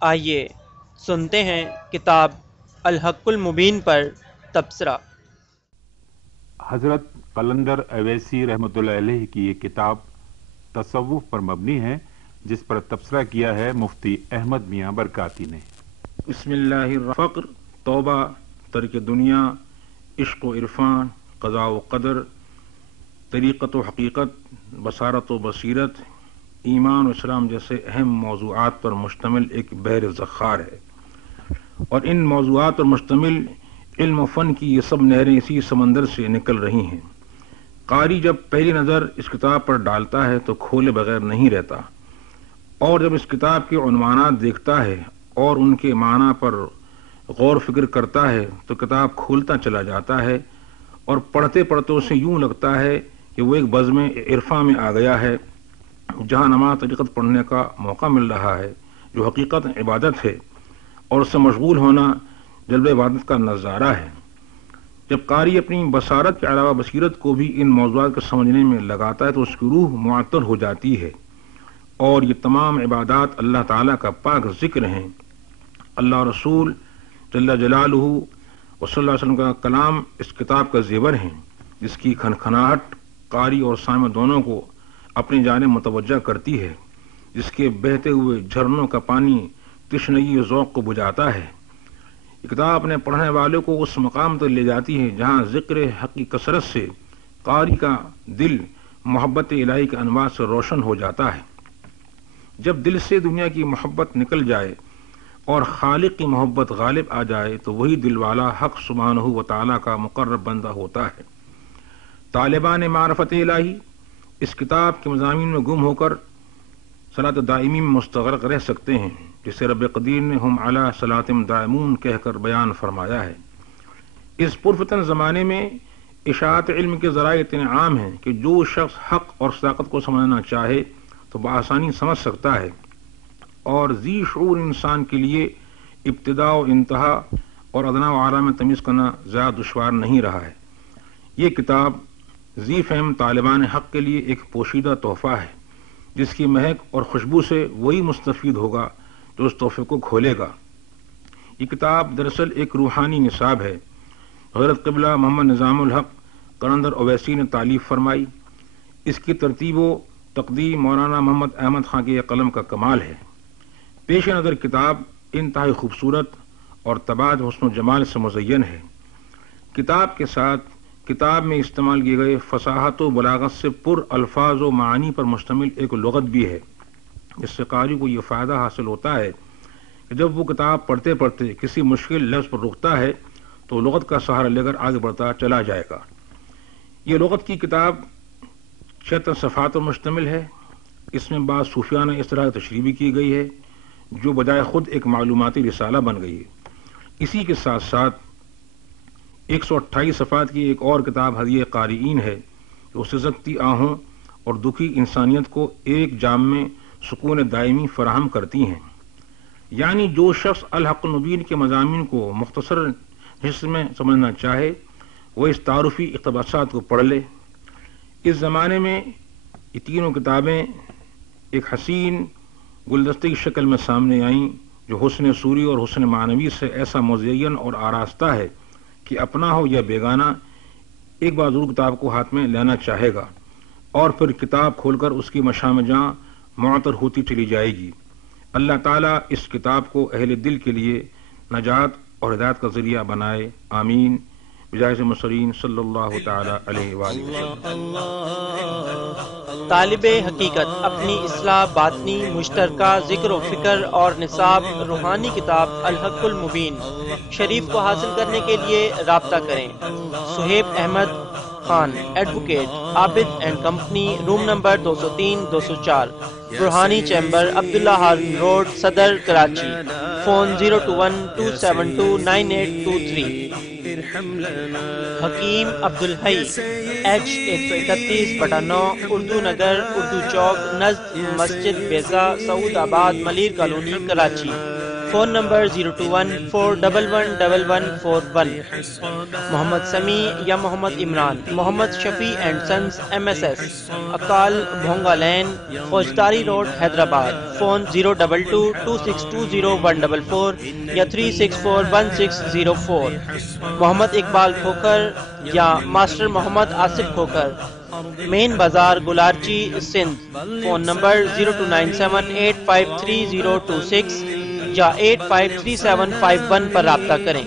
آئیے سنتے ہیں کتاب الحق المبین پر تبصرہ۔ حضرت قلندر اویسی رحمۃ اللہ علیہ کی یہ کتاب تصوف پر مبنی ہے، جس پر تبصرہ کیا ہے مفتی احمد میاں برکاتی نے۔ بسم اللہ الفقر، توبہ، ترک دنیا، عشق و عرفان، قضاء و قدر، طریقت و حقیقت، بصارت و بصیرت، ایمان و اسلام جیسے اہم موضوعات پر مشتمل ایک بحر ذخار ہے، اور ان موضوعات پر مشتمل علم و فن کی یہ سب نہریں اسی سمندر سے نکل رہی ہیں۔ قاری جب پہلی نظر اس کتاب پر ڈالتا ہے تو کھولے بغیر نہیں رہتا، اور جب اس کتاب کے عنوانات دیکھتا ہے اور ان کے معنی پر غور فکر کرتا ہے تو کتاب کھولتا چلا جاتا ہے، اور پڑھتے پڑھتے اسے یوں لگتا ہے کہ وہ ایک بزم عرفاں میں آ گیا ہے، جہاں نماز طریقت پڑھنے کا موقع مل رہا ہے، جو حقیقت عبادت ہے، اور اس سے مشغول ہونا جلب عبادت کا نظارہ ہے۔ جب قاری اپنی بصارت کے علاوہ بصیرت کو بھی ان موضوعات کو سمجھنے میں لگاتا ہے تو اس کی روح معطر ہو جاتی ہے، اور یہ تمام عبادات اللہ تعالیٰ کا پاک ذکر ہیں، اللہ رسول جل جلالہ و صلی اللہ علیہ وسلم کا کلام اس کتاب کا زیور ہیں، جس کی کھنکھناہٹ قاری اور سامع دونوں کو اپنی جانب متوجہ کرتی ہے، جس کے بہتے ہوئے جھرنوں کا پانی تشنگی و ذوق کو بجھاتا ہے۔ یہ کتاب اپنے پڑھنے والوں کو اس مقام تک لے جاتی ہے جہاں ذکر حق کی کثرت سے قاری کا دل محبت الہی کے انوار سے روشن ہو جاتا ہے۔ جب دل سے دنیا کی محبت نکل جائے اور خالق کی محبت غالب آ جائے تو وہی دل والا حق سبحانہ و تعالیٰ کا مقرب بندہ ہوتا ہے۔ طالبان معرفت الہی اس کتاب کے مضامین میں گم ہو کر صلاۃ دائمی میں مستغرق رہ سکتے ہیں، جسے رب قدیر نے ہم علی صلاتم دائمون کہہ کر بیان فرمایا ہے۔ اس پرفتن زمانے میں اشاعت علم کے ذرائع اتنے عام ہیں کہ جو شخص حق اور صداقت کو سمجھنا چاہے تو بآسانی سمجھ سکتا ہے، اور ذی شعور انسان کے لیے ابتدا و انتہا اور ادنا و اعلیٰ میں تمیز کرنا زیادہ دشوار نہیں رہا ہے۔ یہ کتاب ذی فہم طالبان حق کے لیے ایک پوشیدہ تحفہ ہے، جس کی مہک اور خوشبو سے وہی مستفید ہوگا جو اس تحفے کو کھولے گا۔ یہ کتاب دراصل ایک روحانی نصاب ہے۔ حضرت قبلہ محمد نظام الحق قلندر اویسی نے تالیف فرمائی۔ اس کی ترتیب و تقدیم مولانا محمد احمد خان کے قلم کا کمال ہے۔ پیش نظر کتاب انتہائی خوبصورت اور تبادل حسن و جمال سے مزین ہے۔ کتاب کے ساتھ کتاب میں استعمال کیے گئے فصاحت و بلاغت سے پر الفاظ و معانی پر مشتمل ایک لغت بھی ہے، جس سے قاری کو یہ فائدہ حاصل ہوتا ہے کہ جب وہ کتاب پڑھتے پڑھتے کسی مشکل لفظ پر رکتا ہے تو لغت کا سہارا لے کر آگے بڑھتا چلا جائے گا۔ یہ لغت کی کتاب 76 صفحات پر مشتمل ہے۔ اس میں بعض صوفیانہ اس طرح تشریح بھی کی گئی ہے جو بجائے خود ایک معلوماتی رسالہ بن گئی ہے۔ اسی کے ساتھ ساتھ 128 صفحات کی ایک اور کتاب ہدیہ قارئین ہے جو سزکتی آہوں اور دکھی انسانیت کو ایک جام میں سکون دائمی فراہم کرتی ہیں۔ یعنی جو شخص الحق المبین کے مضامین کو مختصر حصے میں سمجھنا چاہے وہ اس تعارفی اقتباسات کو پڑھ لے۔ اس زمانے میں یہ تینوں کتابیں ایک حسین گلدستے کی شکل میں سامنے آئیں جو حسن صوری اور حسن معنوی سے ایسا مزین اور آراستہ ہے کہ اپنا ہو یا بیگانہ ایک بار ضرور کتاب کو ہاتھ میں لینا چاہے گا، اور پھر کتاب کھول کر اس کی مشام جاں معطر ہوتی چلی جائے گی۔ اللہ تعالیٰ اس کتاب کو اہل دل کے لیے نجات اور ہدایت کا ذریعہ بنائے، آمین، بجائے مصرین صلی اللہ تعالی علیہ وآلہ وسلم۔ طالب حقیقت اپنی اصلاح باطنی مشترکہ ذکر و فکر اور نصاب روحانی کتاب الحق المبین شریف کو حاصل کرنے کے لیے رابطہ کریں۔ Suhaib Ahmed Khan, advocate, Abid and company, room number 203 204، روحانی چیمبر، عبداللہ ہارون روڈ، صدر، کراچی۔ فون 021-272-9823۔ حکیم عبدالحی، H 131/9، اردو نگر، اردو چوک، نزد مسجد Baiza, Saud Abad, Malir colony, Karachi. Phone number 021-411-1141. Muhammad Sami یا Muhammad Imran, Muhammad Shafi and sons MSS، Akal Bhonga lane, Faujdari road, Hyderabad. Phone 0222620-144 یا 3641604. محمد اقبال کھوکھر یا ماسٹر محمد آصف کھوکھر، مین بازار گلارچی سندھ. فون نمبر 0297853026 یا 853751 پر رابطہ کریں.